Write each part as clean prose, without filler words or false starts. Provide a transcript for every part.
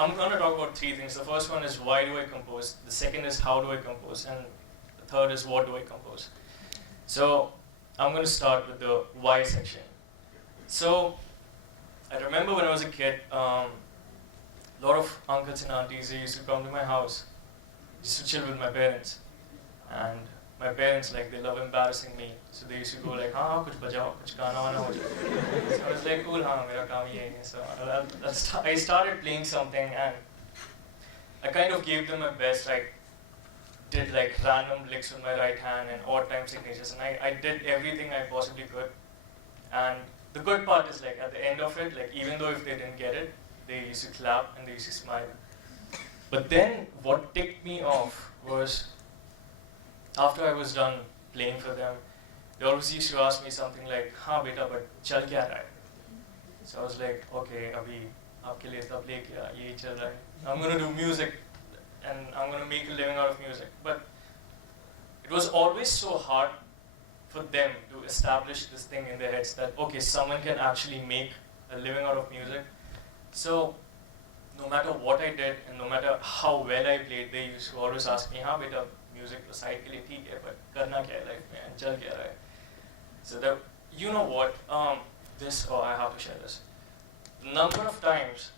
I'm going to talk about three things. The first one is why do I compose? The second is how do I compose? And the third is what do I compose? So I'm going to start with the why section. So I remember when I was a kid, a lot of uncles and aunties, they used to come to my house just to chill with my parents. And my parents, like, they love embarrassing me. So they used to go like, हाँ कुछ बजाओ, कुछ गाना वाना हो जाए. So I was like, cool, हाँ मेरा काम ये है. So I started playing something and I kind of gave them my best. I did like random licks with my right hand and odd time signatures, and I did everything I possibly could. And the good part is, like, at the end of it, like, even though if they didn't get it, they used to clap and they used to smile. But then what ticked me off was, after I was done playing for them, they always used to ask me something like, हाँ बेटा, but चल क्या रहा है? So I was like, okay, अभी आपके लिए तब ले क्या यही चल रहा है. I'm gonna do music and I'm gonna make a living out of music. But it was always so hard for them to establish this thing in their heads that, okay, someone can actually make a living out of music. So no matter what I did and no matter how well I played, they used to always ask me, हाँ बेटा, music तो side के लिए ठीक है, but करना क्या है life में, चल क्या रहा है? So that, you know what, I have to share this. The number of times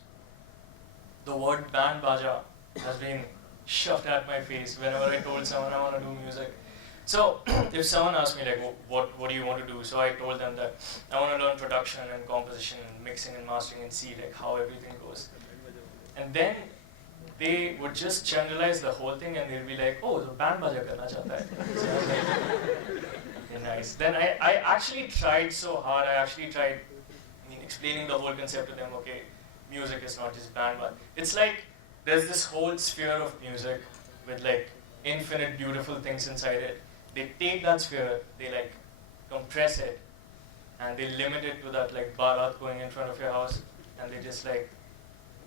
the word band baja has been shoved at my face whenever I told someone I want to do music. So if someone asked me like, what do you want to do? So I told them that I want to learn production and composition and mixing and mastering and see like how everything goes. And then they would just generalize the whole thing and they'll be like, oh, so band baja karna chahta hai. So I was like, okay, nice. Then I actually tried so hard. Explaining the whole concept to them. Okay, music is not just band, but it's like there's this whole sphere of music with like infinite beautiful things inside it. They take that sphere, they like compress it, and they limit it to that like barat going in front of your house, and they just like,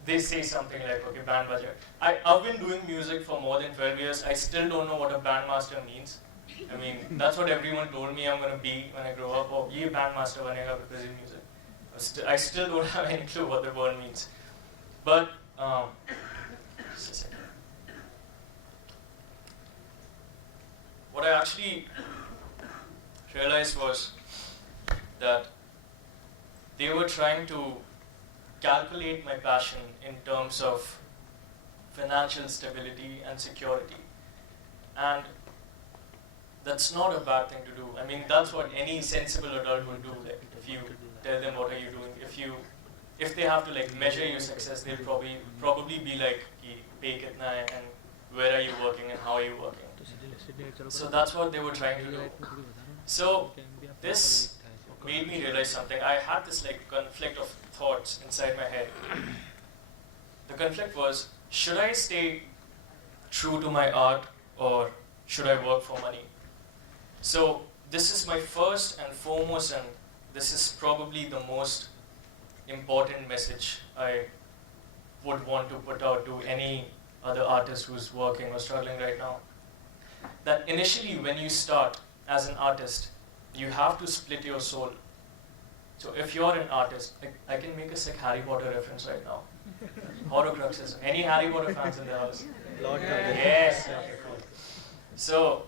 they say something like, okay, band baja. I've been doing music for more than 12 years. I still don't know what a bandmaster means. I mean, that's what everyone told me I'm going to be when I grow up. Oh, ye bandmaster banega because in music. I still don't have any clue what the word means. But, just a second. What I actually realized was that they were trying to calculate my passion in terms of financial stability and security. And that's not a bad thing to do. I mean, that's what any sensible adult would do. Like, if you tell them what are you doing, if they have to like measure your success, they'll probably be like, pay kitna hai and where are you working and how are you working. So that's what they were trying to do. So this made me realize something. I had this like conflict of thoughts inside my head. The conflict was, should I stay true to my art or should I work for money? So this is my first and foremost, and this is probably the most important message I would want to put out to any other artist who's working or struggling right now. That initially when you start as an artist, you have to split your soul. So if you're an artist, I can make a sick Harry Potter reference right now. Horcruxes. Any Harry Potter fans in the house? Yes. Okay, cool. So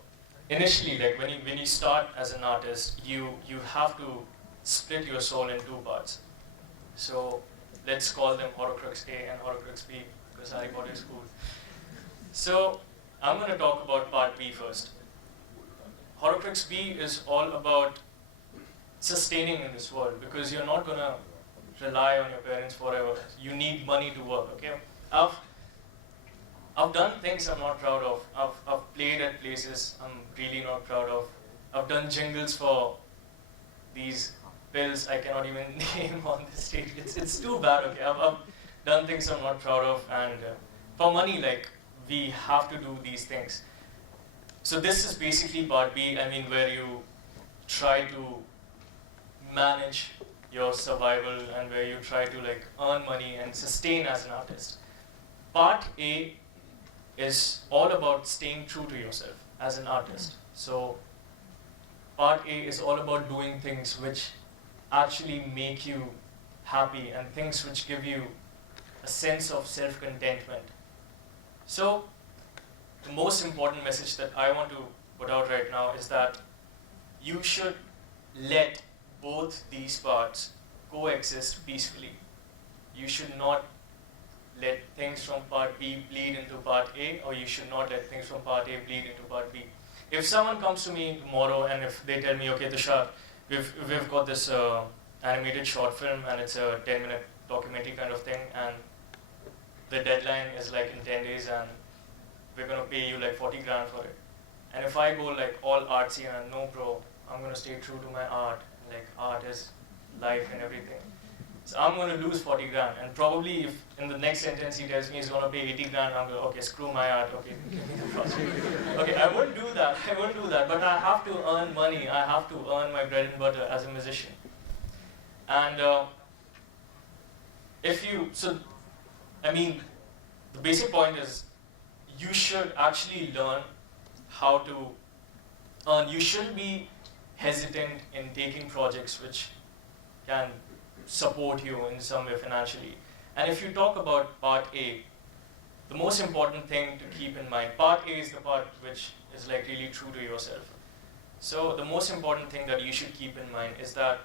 initially, like when you start as an artist, you have to split your soul in two parts. So let's call them Horcrux A and Horcrux B because Harry Potter is cool. So I'm going to talk about part B first. Horcrux B is all about sustaining in this world because you're not going to rely on your parents forever. You need money to work, okay? I've done things I'm not proud of. I've played at places I'm really not proud of. I've done jingles for these pills I cannot even name on this stage. It's too bad, okay? I've done things I'm not proud of, and for money, like, we have to do these things. So this is basically part B, I mean, where you try to manage your survival and where you try to like earn money and sustain as an artist. Part A is all about staying true to yourself as an artist. So part A is all about doing things which actually make you happy and things which give you a a sense of self-contentment. So the most important message that I want to put out right now is that you should let both these parts coexist peacefully. You should not let things from part B bleed into part A, or you should not let things from part A bleed into part B. If someone comes to me tomorrow and if they tell me, okay, Tushar, we've got this animated short film and it's a 10-minute documentary kind of thing, and the deadline is like in 10 days and we're going to pay you like 40 grand for it. And if I go like all artsy and no bro, I'm going to stay true to my art, like art is life and everything. So I'm going to lose 40 grand, and probably if in the next sentence he tells me he's going to pay 80 grand, I'm going to, okay, screw my art, okay, give me the project. Okay, I won't do that, but I have to earn money, I have to earn my bread and butter as a musician. And the basic point is, you should actually learn how to earn. You shouldn't be hesitant in taking projects which can support you in some way financially. And if you talk about part A, the most important thing to keep in mind, part A is the part which is like really true to yourself. So the most important thing that you should keep in mind is that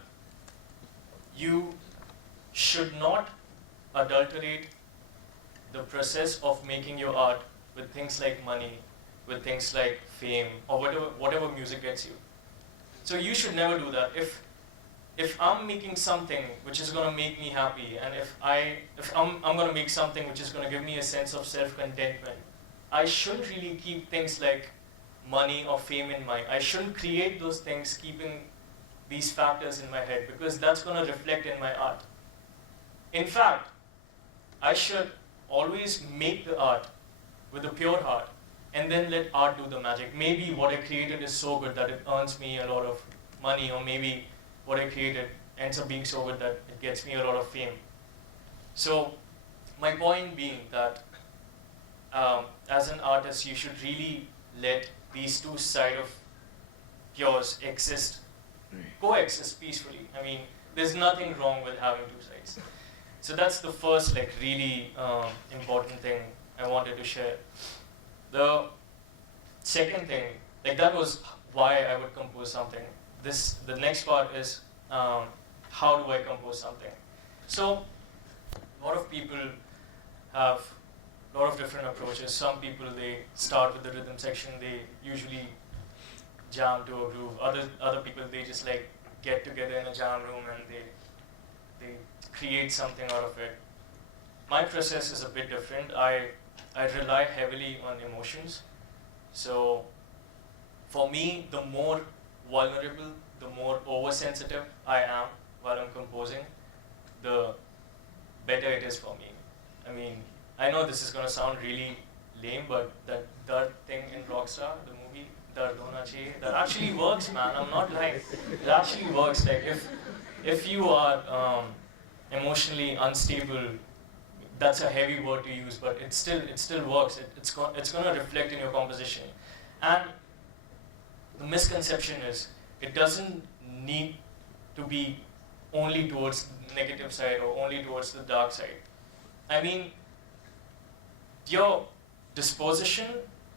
you should not adulterate the process of making your art with things like money, with things like fame, or whatever music gets you. So you should never do that. If I'm making something which is going to make me happy, and if I'm going to make something which is going to give me a sense of self-contentment, I shouldn't really keep things like money or fame in mind. I shouldn't create those things keeping these factors in my head, because that's going to reflect in my art. In fact, I should always make the art with a pure heart, and then let art do the magic. Maybe what I created is so good that it earns me a lot of money, or maybe what I created ends up being so good that it gets me a lot of fame. So my point being that as an artist, you should really let these two sides of yours coexist peacefully. I mean, there's nothing wrong with having two sides. So that's the first really important thing I wanted to share. The second thing, that was why I would compose something. The next part is how do I compose something? So a lot of people have a lot of different approaches. Some people, they start with the rhythm section, they usually jam to a groove. Other people, they just get together in a jam room and they create something out of it. My process is a bit different. I rely heavily on emotions. So for me, the more vulnerable, the more oversensitive I am while I'm composing, the better it is for me. I mean, I know this is going to sound really lame, but that Dard thing in Rockstar, the movie, Dard Hona Chahiye, that actually works, man. I'm not lying. It actually works. If you are emotionally unstable, that's a heavy word to use, but it still works. It's going to reflect in your composition. And the misconception is, it doesn't need to be only towards the negative side or only towards the dark side. I mean, your disposition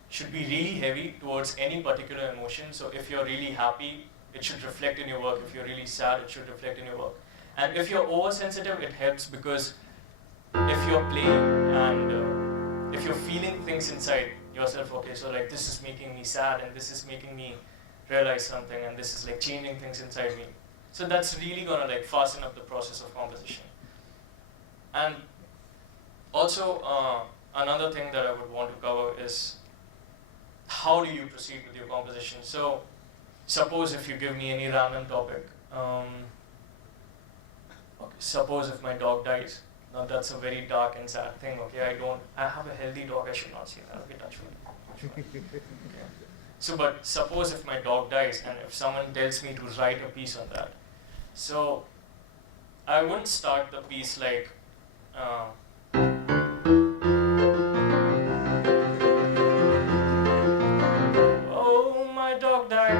should be really heavy towards any particular emotion. So if you're really happy, it should reflect in your work. If you're really sad, it should reflect in your work. And if you're oversensitive, it helps, because if you're playing and if you're feeling things inside yourself, okay, so this is making me sad and this is making me realize something and this is changing things inside me. So that's really gonna fasten up the process of composition. And also another thing that I would want to cover is, how do you proceed with your composition? So suppose if you give me any random topic, okay, suppose if my dog dies. Now that's a very dark and sad thing, okay? I have a healthy dog, I should not say that, okay, touch wood. Okay. So, but suppose if my dog dies and if someone tells me to write a piece on that. So, I wouldn't start the piece oh, my dog died.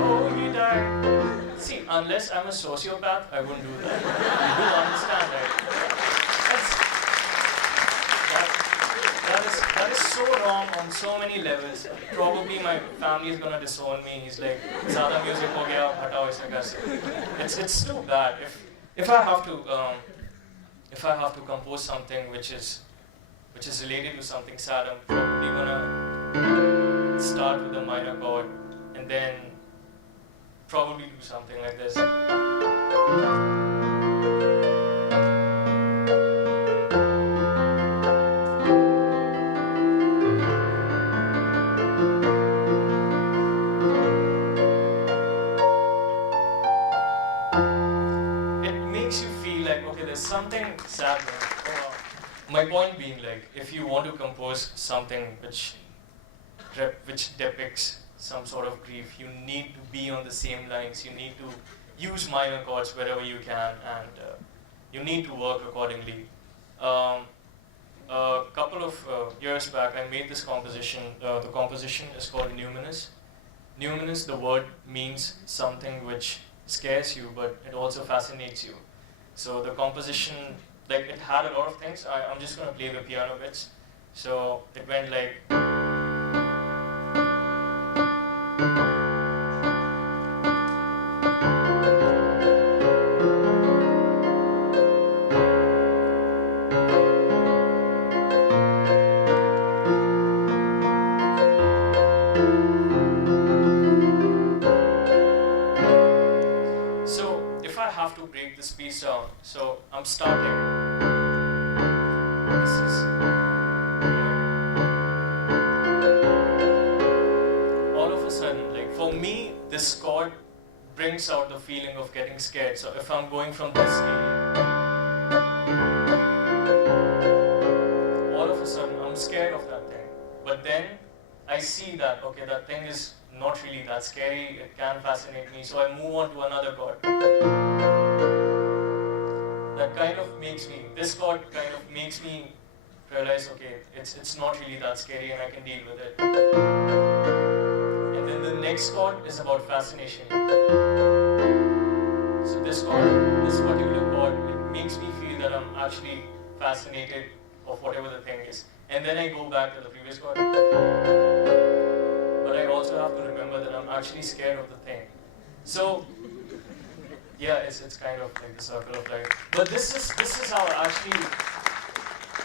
Oh, he died. See, unless I'm a sociopath, I wouldn't do that. You do understand, right? so wrong on so many levels. Probably my family is gonna disown me. He's like, "Zyada music ho gaya, hatao ise ghar se." It's too bad. If I have to compose something which is related to something sad, I'm probably gonna start with a minor chord and then probably do something like this. Something sad. My point being, like, if you want to compose something which depicts some sort of grief, you need to be on the same lines. You need to use minor chords wherever you can, and you need to work accordingly. A couple of years back, I made this composition. The composition is called numinous. Numinous, the word means something which scares you, but it also fascinates you. So the composition, like, it had a lot of things. I'm just going to play the piano bits. So it went like... to break this piece down. So I'm starting. This is all of a sudden, like, for me, this chord brings out the feeling of getting scared. So if I'm going from this scale, all of a sudden I'm scared of that thing. But then I see that, okay, that thing is not really that scary, it can fascinate me, so I move on to another chord. That kind of makes me, this chord kind of makes me realize, okay, it's not really that scary and I can deal with it. And then the next chord is about fascination. So this chord, this particular chord, it makes me feel that I'm actually fascinated of whatever the thing is. And then I go back to the previous chord. But I also have to remember that I'm actually scared of the thing. So yeah, it's kind of like the circle of life. But this is how actually,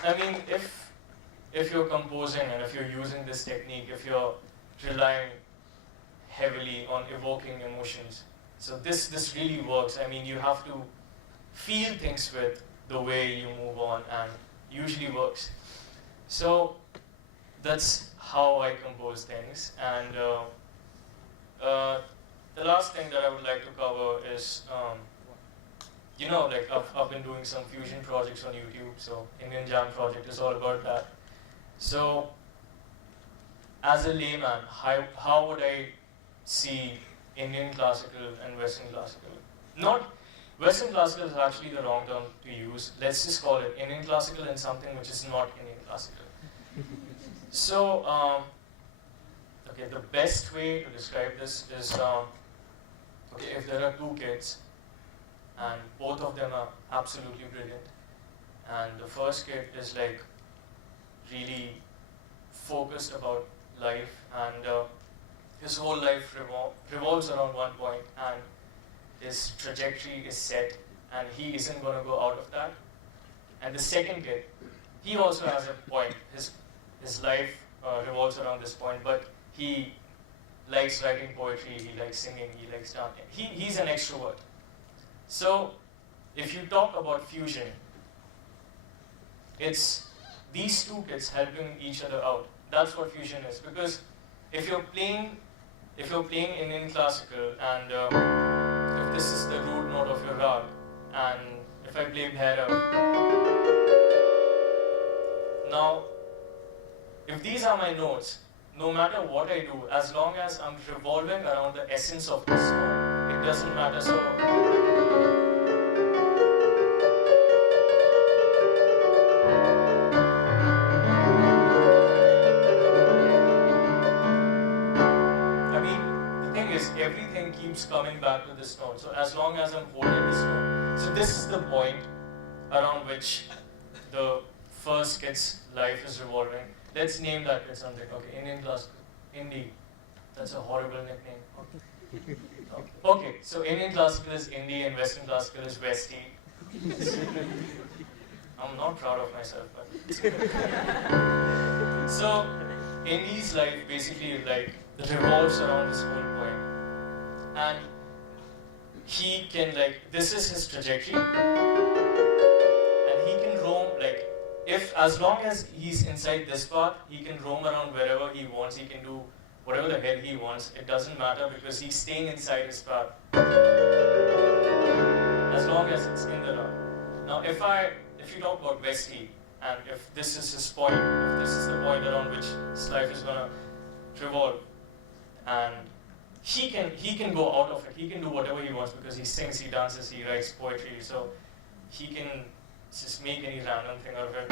I mean, if you're composing and if you're using this technique, if you're relying heavily on evoking emotions, so this really works. I mean, you have to feel things with the way you move on, and usually works. So that's how I compose things. And the last thing that I would like to cover is, you know, like I've been doing some fusion projects on YouTube, so Indian Jam Project is all about that. So as a layman, how would I see Indian classical and Western classical? Not, Western classical is actually the wrong term to use. Let's just call it Indian classical and something which is not Indian classical. So, okay, the best way to describe this is, okay, if there are two kids and both of them are absolutely brilliant, and the first kid is like really focused about life, and his whole life revolves around one point, and his trajectory is set, and he isn't going to go out of that. And the second kid, he also has a point. His life revolves around this point, but he likes writing poetry, he likes singing, he likes dancing. He's an extrovert. So if you talk about fusion, it's these two kids helping each other out. That's what fusion is. Because if you're playing Indian classical, and if this is the root note of your rag, and if I play Bhairav, now if these are my notes, no matter what I do, as long as I'm revolving around the essence of this song, it doesn't matter. So I mean, the thing is, everything keeps coming back to this note. So as long as I'm holding this note, so this is the point around which the first kid's life is revolving. let's name that kid something. Okay, Indian classical, Indie. That's a horrible nickname. Okay, so Indian classical is Indie and Western classical is Westie. I'm not proud of myself, but so Indie's life basically revolves around this whole point, and he can this is his trajectory, and he can roam if as long as he's inside this path, he can roam around wherever he wants. He can do whatever the hell he wants. It doesn't matter because he's staying inside his path as long as it's in the round. Now, if you talk about Westie, and if this is his point, if this is the point around which his life is gonna revolve, and he can go out of it. He can do whatever he wants because he sings, he dances, he writes poetry. So he can just make any random thing out of it.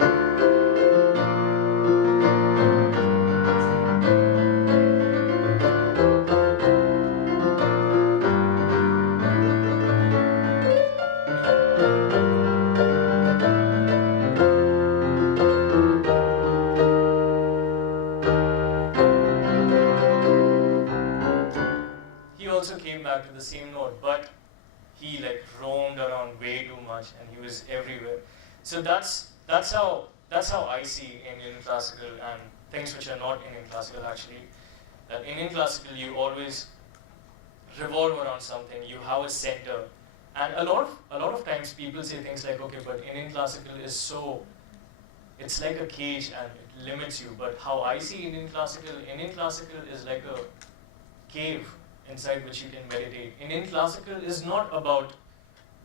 Also came back to the same note, but he roamed around way too much and he was everywhere. So that's how I see Indian classical and things which are not Indian classical actually. That Indian classical, you always revolve around something, you have a center. And a lot of times people say things like, okay, but Indian classical is it's like a cage and it limits you. But how I see Indian classical is like a cave inside which you can meditate. Indian classical is not about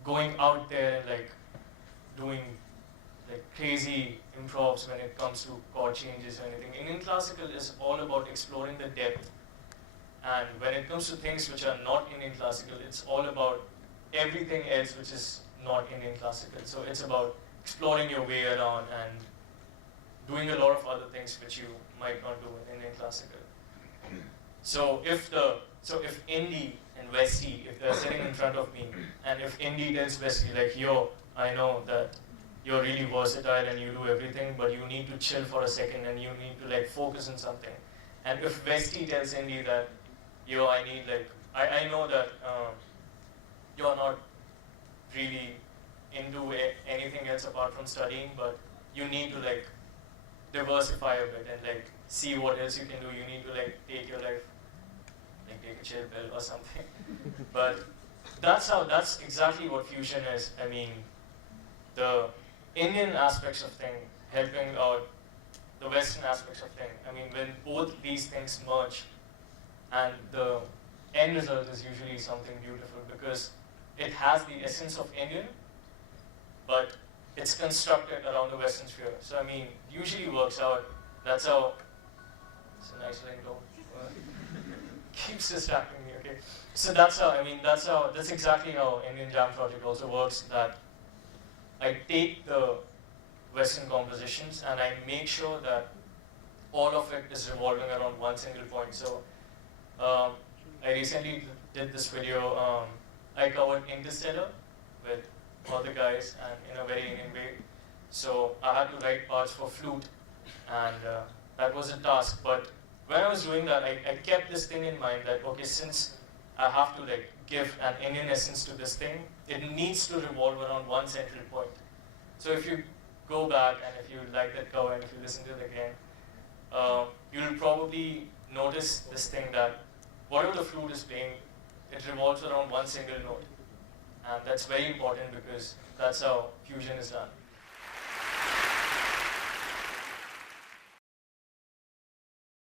going out there and doing crazy improvs when it comes to chord changes or anything. Indian classical is all about exploring the depth. And when it comes to things which are not Indian classical, it's all about everything else which is not Indian classical. So it's about exploring your way around and doing a lot of other things which you might not do in Indian classical. So if Indie and Westie, if they're sitting in front of me, and if Indie tells Westie yo, I know that you're really versatile and you do everything, but you need to chill for a second and you need to focus on something. And if Westie tells Indie that, yo, I need I know that you're not really into anything else apart from studying, but you need to diversify a bit and see what else you can do. You need to take your life, take a chill pill or something. But that's exactly what fusion is. I mean, the Indian aspects of thing helping out the Western aspects of thing. I mean, when both these things merge, and the end result is usually something beautiful because it has the essence of Indian, but it's constructed around the Western sphere. So I mean, usually works out. That's how. It's a nice ringtone. Keeps distracting me. Okay. So that's how. I mean, that's exactly how Indian Jam Project also works. That I take the Western compositions and I make sure that all of it is revolving around one single point. So I recently did this video. I covered Interstellar with all the guys and in a very Indian way. So I had to write parts for flute, and that was a task. But when I was doing that, I kept this thing in mind that, okay, since I have to give an Indian essence to this thing, it needs to revolve around one central point. So if you go back and if you like that cover and if you listen to it again, you'll probably notice this thing that whatever the flute is playing, it revolves around one single note. And that's very important because that's how fusion is done.